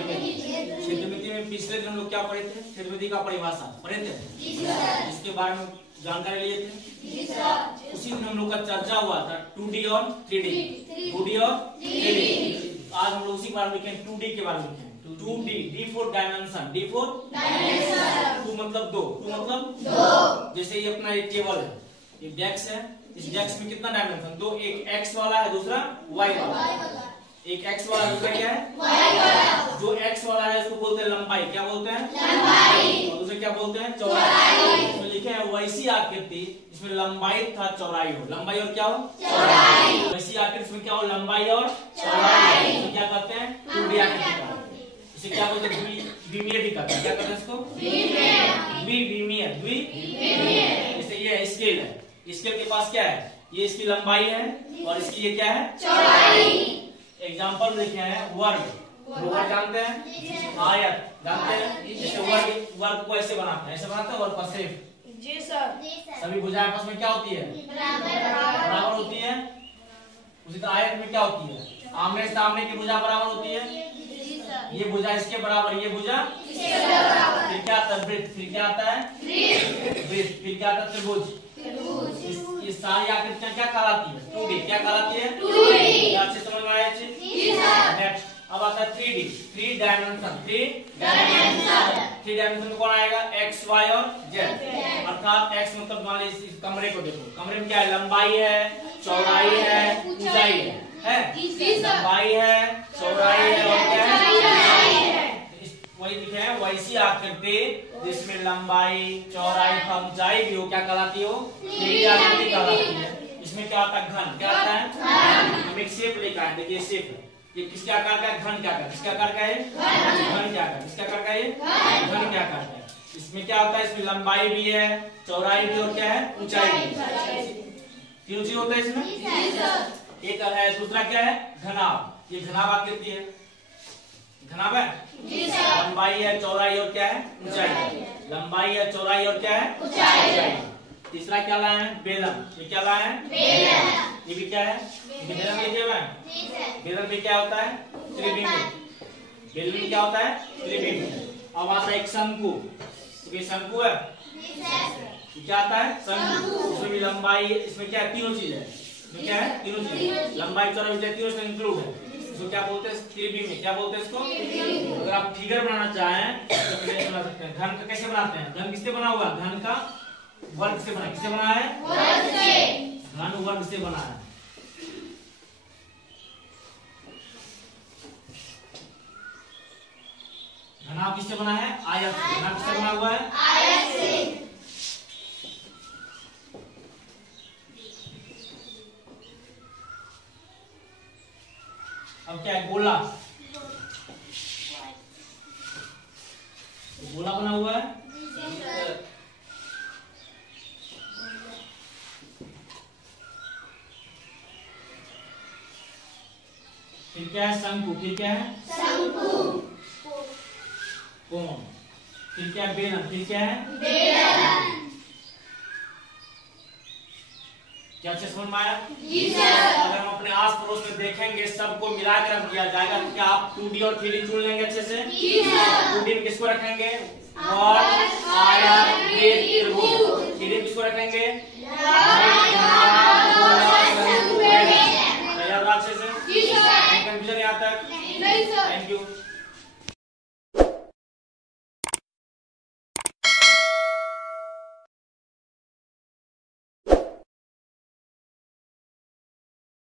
क्षेत्रमिति में पिछले दिन हम लोग क्या पढ़े थे? क्षेत्रमिति का परिभाषा पढ़े थे, इसके बारे में जानकारी लिए थे। उसी दिन हम लोग का चर्चा हुआ था 2D और 3D, 2D और 3D। आज हम लोग उसी बारे में लिखेंगे 2D के बारे में लिखेंगे। 2D, D for dimension, D for dimension, 2 मतलब 2, 2 मतलब 2। जैसे ये अपना एक टेबल है, ये डेस्क है, इस डेस्क में कितना डायमेंशन? 2, एक x वाला है, दूसरा y वाला। एक x वाला, दूसरा क्या है? y वाला। जो x वाला है इसको बोलते हैं लंबाई, क्या बोलते हैं? लंबाई। और दूसरे क्या बोलते हैं? चौड़ाई। इसमें लिखे हैं वैसी आकृति इसमें लंबाई था चौड़ाई हो, लंबाई और क्या हो? चौड़ाई। वैसी आकृति में क्या हो? लंबाई और चौड़ाई। तो क्या कहते हैं? 2D आकृति का। इसे क्या बोलते हैं? द्विमीय भी कहते हैं। क्या कहते हैं इसको? द्विमीय। जैसे ये स्केल है, स्केल के पास क्या है? ये इसकी लंबाई है और इसकी ये क्या है? चौड़ाई। एग्जाम्पल लिखे हैं वर्ग, वर्ग जानते हैं? आयत जानते हैं? जैसे वर्ग को ऐसे बनाते हैं, ऐसे बनाते हैं वर्ग को सिर्फ। जी सर। सभी भुजाएं आपस में क्या होती है? बराबर होती है। उसी तरह आयत में क्या होती है? आमने सामने की भुजा बराबर होती है। ये भुजा इसके बराबर, ये भुजा इसके बराबर। फिर क्या आता है? वृत्त। फिर क्या आता है? वृत्त। फिर क्या आता है? त्रिभुज। ये सारी आकृतियां क्या कहलाती है? 2D। क्या कहलाती है? 2D। अच्छे समझ में आया? नेक्स्ट अब आता है 3D, 3 डायमेंशन। 3 डायमेंशन में कौन आएगा? x, y और z। अर्थात x मतलब मान लीजिए इस कमरे को देखो, कमरे में क्या है? लंबाई है, चौड़ाई है, ऊंचाई है, लंबाई है, चौड़ाई है और क्या है? वही लिखे हैं वैसी आकृति जिसमें लंबाई, चौड़ाई का ऊंचाई भी हो, क्या कहलाती हो? 3D आकृति कहलाती है। इसमें क्या आता है? घन। क्या आता है? हम एक शेप लेकर आए, देखिए शेप है, ये किसके आकार का है? घन के आकार। किसके आकार का है? घन के आकार। किसके आकार का है? घन के आकार का है। इसमें क्या होता है? इसमें लंबाई भी है, चौड़ाई भी और क्या है? ऊंचाई भी। तीनों चीज होता है इसमें। एक है, दूसरा क्या है? घनाभ। ये घनाभ आकृति है, घनाभ है। लंबाई है, चौड़ाई और क्या है? ऊंचाई। लंबाई है, चौड़ाई और क्या है? ऊंचाई। तीसरा क्या लाए हैं? बेलन। ये क्या लाए हैं? ये भी क्या है? बेलन लिखे हुए हैं। बेलन में क्या होता है? त्रिविमीय। बेलन में क्या होता है? त्रिविमीय। अब आता है एक शंकु। ये शंकु है, क्या आता है? शंकु। इसमें भी लंबाई, इसमें क्या है? तीनों चीज है। इसमें क्या है? तीनों चीज, लंबाई, चौड़ाई, ऊंचाई तीनों इसमें इंक्लूड है। इसको क्या बोलते हैं? त्रिविमीय। क्या बोलते हैं इसको? अगर आप फिगर बनाना चाहें तो कैसे बना सकते हैं? घन का कैसे बनाते हैं? घन किससे बना हुआ? घन का वर्ग से बना। किससे बना है? वर्ग से। घन वर्ग से बना है। घनाभ किससे बना है? आयत से। घनाभ किससे बना हुआ है? आयत से। अब क्या है? गोला। गोला बना हुआ है। फिर क्या है? शंकु। फिर क्या है? शंकु। कोण। फिर क्या है? बेलन। फिर क्या है? बेलन। क्या अच्छे समझ में आया? अगर हम अपने आस पड़ोस में देखेंगे सबको मिलाकर रख दिया जाएगा तो क्या आप 2D और 3D चुन लेंगे अच्छे से? 2D में किसको रखेंगे? वर्ग, आयत, वृत्त, त्रिभुज। 3D में किसको रखेंगे? तैयार अच्छे से? कंफ्यूजन यहाँ तक? Thank you.